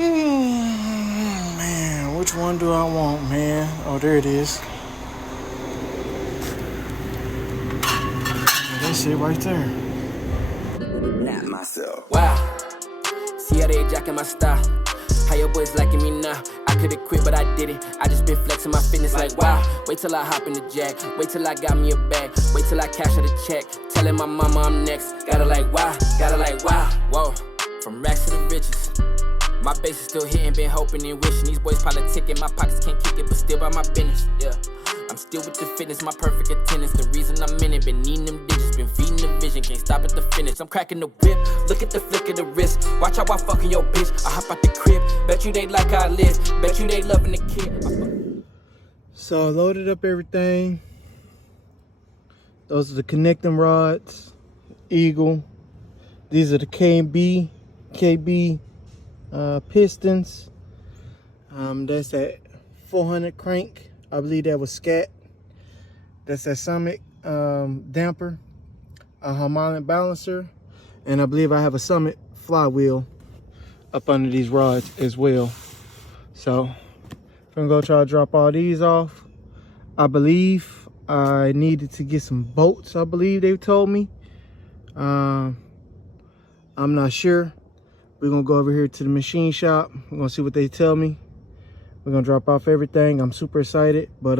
Man, which one do I want, man? Oh, there it is. That's it right there. Not myself. Wow. See how they jacking my style. How your boys liking me now? I could've quit, but I did it. I just been flexing my fitness like wow. Wait till I hop in the jack. Wait till I got me a bag. Wait till I cash out a check. Telling my mama I'm next. Gotta like wow. Gotta like wow. Whoa. From racks to the riches. My base is still hitting. Been hoping and wishing. These boys politicking. My pockets can't kick it, but still by my business. Yeah. I'm still with the fitness, my perfect attendance. The reason I'm in it, been needing them digits, been feeding the vision, can't stop at the finish. I'm cracking the whip, look at the flick of the wrist. Watch how I fucking your bitch, I hop out the crib. Bet you they like how I live, bet you they loving the kid. So I loaded up everything. Those are the connecting rods, Eagle. These are the KB pistons. That's that 400 crank. I believe that was Scat. That's that Summit damper, a harmonic balancer, and I believe I have a Summit flywheel up under these rods as well. So I'm gonna go try to drop all these off. I believe I needed to get some bolts, I believe they told me. I'm not sure. We're gonna go over here to the machine shop. We're gonna see what they tell me. We're gonna drop off everything. I'm super excited, but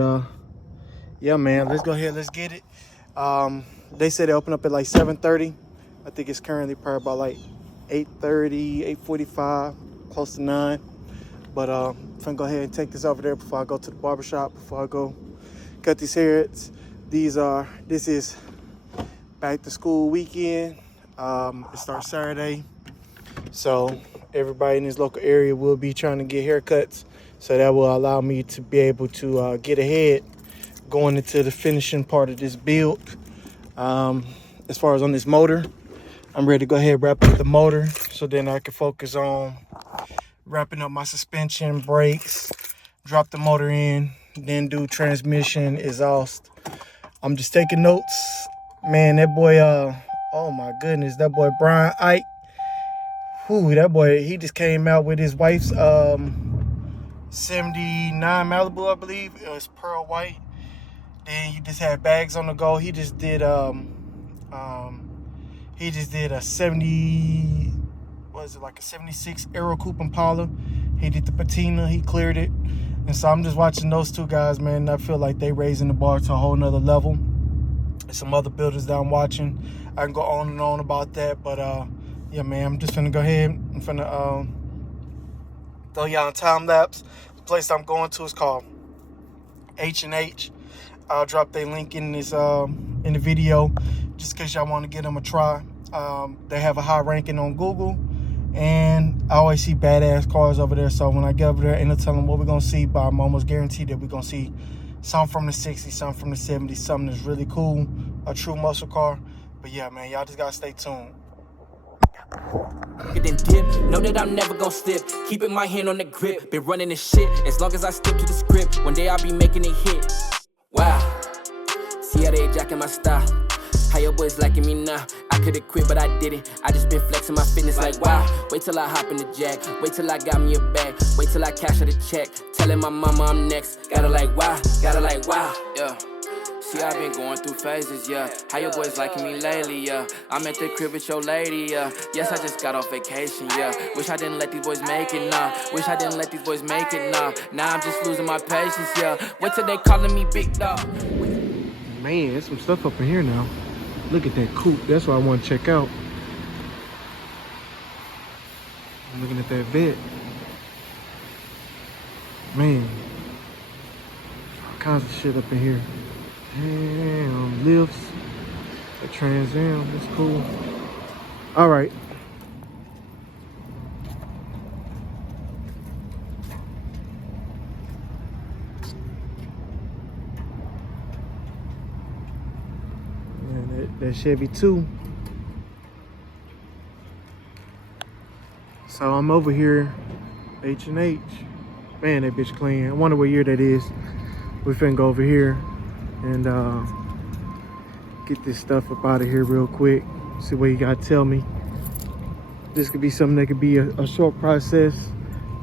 yeah, man, let's go ahead, let's get it. They said they open up at like 7:30. I think it's currently probably about like 8:30, 8:45, close to 9. But I'm gonna go ahead and take this over there before I go to the barbershop, before I go cut these hairs. This is back to school weekend. It starts Saturday, so everybody in this local area will be trying to get haircuts. So that will allow me to be able to get ahead going into the finishing part of this build. As far as on this motor, I'm ready to go ahead and wrap up the motor so then I can focus on wrapping up my suspension, brakes, drop the motor in, then do transmission, exhaust. I'm just taking notes. Man, that boy, oh my goodness, that boy Brian Ike, whew, that boy, he just came out with his wife's 79 Malibu, I believe. It was pearl white. Then he just had bags on the go. He just did a 70, what is it, like a 76 Aero Coupe Impala. He did the patina, he cleared it. And so I'm just watching those two guys, man, and I feel like they raising the bar to a whole nother level. There's some other builders that I'm watching. I can go on and on about that, but yeah, man, I'm just finna go ahead. I'm finna throw y'all on time lapse. The place I'm going to is called H&H. I'll drop their link in this in the video, just in case y'all want to give them a try. They have a high ranking on Google, and I always see badass cars over there. So when I get over there, and I'll tell them what we're gonna see, but I'm almost guaranteed that we're gonna see some from the 60s, some from the 70s, something that's really cool, a true muscle car. But yeah, man, y'all just gotta stay tuned. Then dip, know that I'm never gonna slip. Keeping my hand on the grip, been running this shit. As long as I stick to the script, one day I'll be making it hit. Wow, see how they jacking my style. How your boys liking me now? I could've quit, but I did it. I just been flexing my fitness like wow. Wait till I hop in the jack. Wait till I got me a bag. Wait till I cash out a check. Telling my mama I'm next. Gotta like wow, yeah. See, I've been going through phases, yeah. How your boys liking me lately, yeah. I'm at the crib with your lady, yeah. Yes, I just got off vacation, yeah. Wish I didn't let these boys make it, nah. Wish I didn't let these boys make it, nah. Now I'm just losing my patience, yeah. Wait till they calling me big dog. Man, there's some stuff up in here now. Look at that coupe. That's what I want to check out. I'm looking at that vet. Man, all kinds of shit up in here. Damn, lifts, a Trans Am, that's cool. All right. And that Chevy 2. So I'm over here, H&H. Man, that bitch clean. I wonder what year that is. We finna go over here and get this stuff up out of here real quick. See what you gotta tell me. This could be something that could be a short process.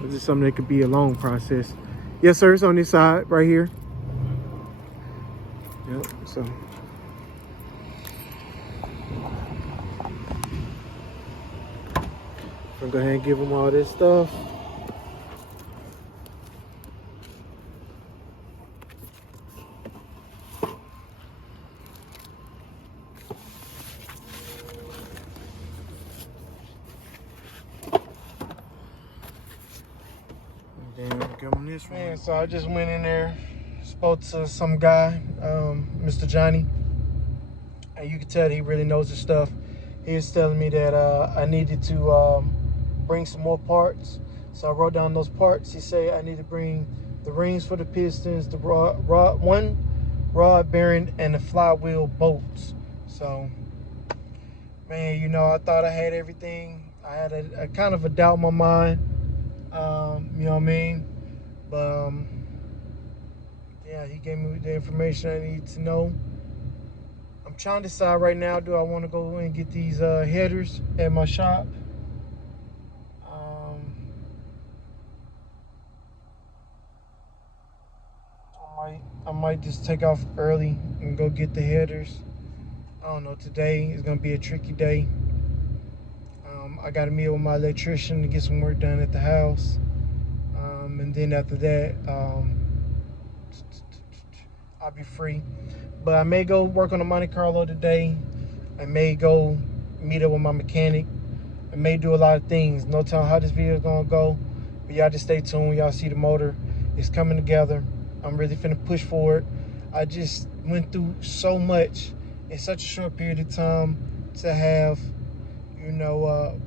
This is something that could be a long process. Yes, sir. It's on this side right here. Yep. So. I'm gonna go ahead and give them all this stuff. Man, so I just went in there, spoke to some guy, Mr. Johnny, and you can tell that he really knows his stuff. He was telling me that I needed to bring some more parts, so I wrote down those parts. He said I need to bring the rings for the pistons, the one rod bearing, and the flywheel bolts. So, man, you know, I thought I had everything. I had a kind of a doubt in my mind, you know what I mean? But yeah, he gave me the information I need to know. I'm trying to decide right now, do I want to go and get these headers at my shop? I might just take off early and go get the headers. I don't know, today is gonna be a tricky day. I got to meet with my electrician to get some work done at the house. And then after that, I'll be free. But I may go work on the Monte Carlo today. I may go meet up with my mechanic. I may do a lot of things. No telling how this video is gonna go, but y'all just stay tuned. Y'all see the motor, it's coming together. I'm really finna push forward. I just went through so much in such a short period of time to have, you know,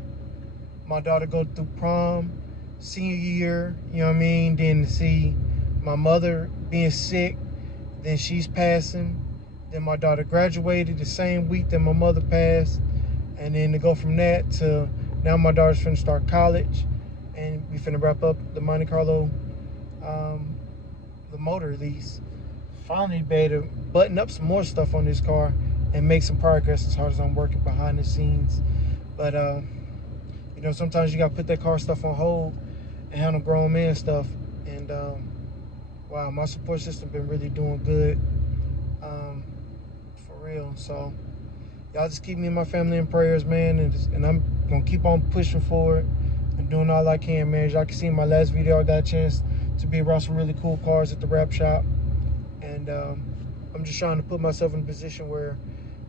my daughter go through prom, senior year, you know what I mean? Then to see my mother being sick, then she's passing. Then my daughter graduated the same week that my mother passed. And then to go from that to now my daughter's finna start college. And we finna wrap up the Monte Carlo, the motor lease. Finally be able to button up some more stuff on this car and make some progress as hard as I'm working behind the scenes. But, you know, sometimes you gotta put that car stuff on hold and handle grown man stuff. And wow, my support system been really doing good, for real. So y'all just keep me and my family in prayers, man, and I'm gonna keep on pushing forward and doing all I can, man. As y'all can see in my last video, I got a chance to be around some really cool cars at the wrap shop, and I'm just trying to put myself in a position where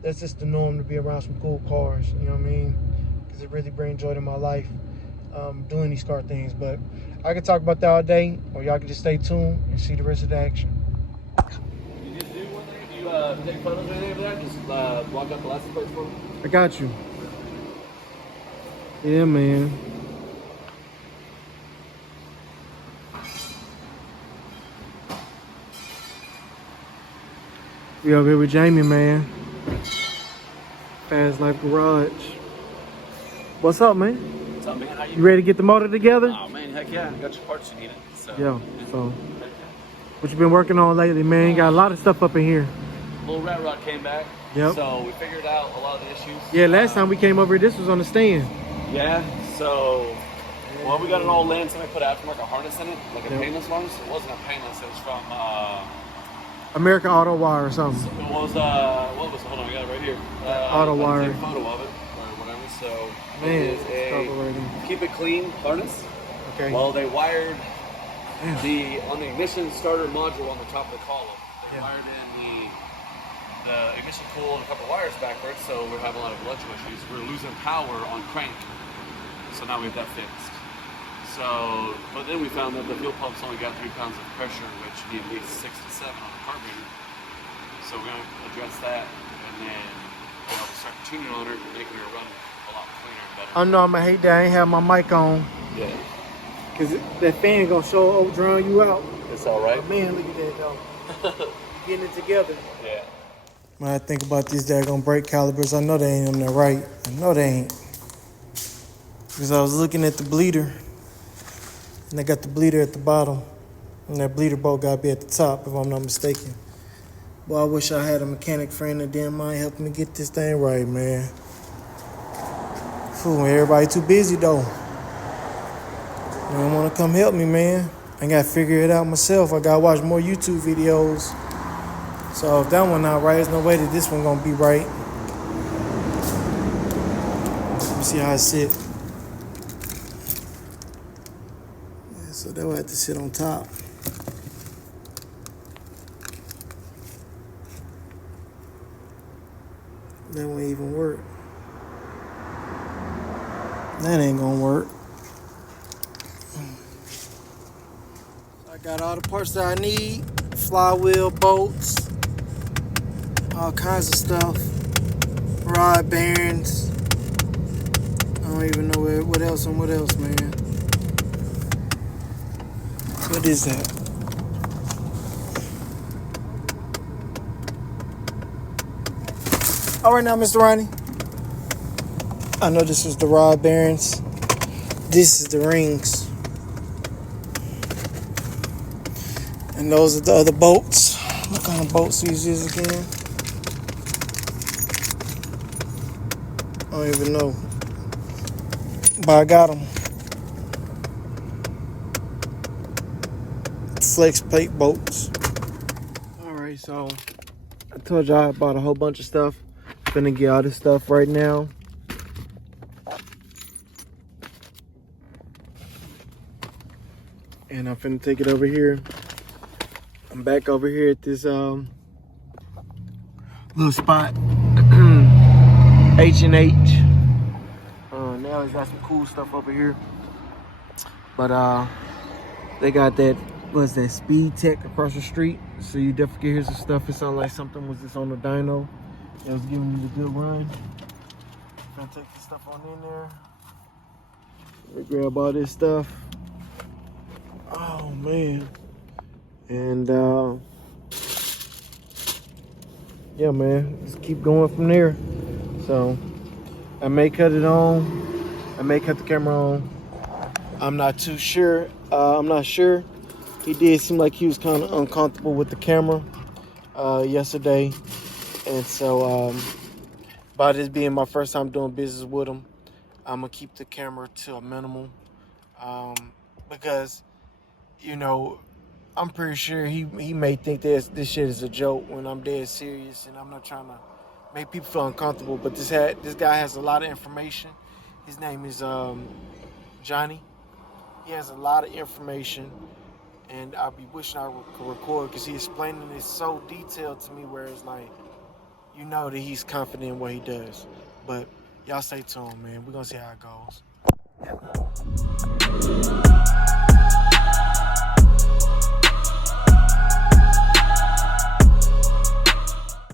that's just the norm, to be around some cool cars, you know what I mean? Because it really brings joy to my life, doing these car things. But I can talk about that all day, or y'all can just stay tuned and see the rest of the action. You just do one thing? Do you take photos or anything of that? Just block out the license plate for me? I got you. Yeah, man. We over here with Jamie, man. Fast Life Garage. What's up, man? What's up, man? How You ready to get the motor together? Oh, man, heck yeah. Got your parts you needed. So. Yeah, so. What you been working on lately, man? You got a lot of stuff up in here. Little rat rod came back. Yep. So we figured out a lot of the issues. Yeah, last time we came over here, this was on the stand. Yeah, so... Well, we got an old land, somebody put an aftermarket harness in it, like a painless harness. It wasn't a painless, it was from... American Auto Wire or something. It was, what was it? Hold on, I got it right here. Auto Wire. I'll take a photo of it, or whatever. So, Man, it is a keep it clean harness. Okay. Well, they wired on the ignition starter module on the top of the column. They wired in the ignition coil and a couple wires backwards, so we're having a lot of electrical issues. We're losing power on crank. So now we have that fixed. So, but then we found that the fuel pump's only got 3 pounds of pressure, which you need at least 6 to 7 on the carburetor. So we're gonna address that, and then we'll start tuning on her, making her run a lot cleaner and better. I know I'm gonna hate that I ain't have my mic on. Yeah. Cause that fan gonna show up, drown you out. It's all right. Oh, man, look at that though. Getting it together. Yeah. When I think about these daggone brake calipers, I know they ain't on there right. I know they ain't. Because I was looking at the bleeder, and they got the bleeder at the bottom, and that bleeder bolt got to be at the top, if I'm not mistaken. Boy, I wish I had a mechanic friend that didn't mind helping me get this thing right, man. Phew, everybody too busy, though. Man, wanna come help me, man. I gotta figure it out myself. I gotta watch more YouTube videos. So if that one not right, there's no way that this one gonna be right. Let me see how it sit. Yeah, so that will have to sit on top. That won't even work. That ain't gonna work. I got all the parts that I need. Flywheel, bolts, all kinds of stuff. Rod bearings. I don't even know what else, man. What is that? All right now, Mr. Ronnie. I know this is the rod bearings. This is the rings. And those are the other bolts. What kind of bolts these is again? I don't even know. But I got them. Flex plate bolts. Alright, so I told y'all I bought a whole bunch of stuff. Gonna get all this stuff right now. And I'm finna take it over here. I'm back over here at this little spot. H&H. Now it's got some cool stuff over here. But they got that, what's that, Speed Tech across the street. So you definitely can hear some stuff. It sounded like something was just on the dyno. It was giving me the good run. Gonna take this stuff on in there. Let me grab all this stuff. Oh man. And yeah, man, just keep going from there. So I may cut it on. I may cut the camera on. I'm not too sure. I'm not sure. He did seem like he was kind of uncomfortable with the camera yesterday. And so by this being my first time doing business with him, I'm gonna keep the camera to a minimum. Because, you know, I'm pretty sure he may think this shit is a joke when I'm dead serious, and I'm not trying to make people feel uncomfortable. But this guy has a lot of information. His name is Johnny. He has a lot of information, and I'll be wishing I could record because he's explaining it so detailed to me where it's like, you know that he's confident in what he does. But y'all stay tuned, man. We're gonna see how it goes.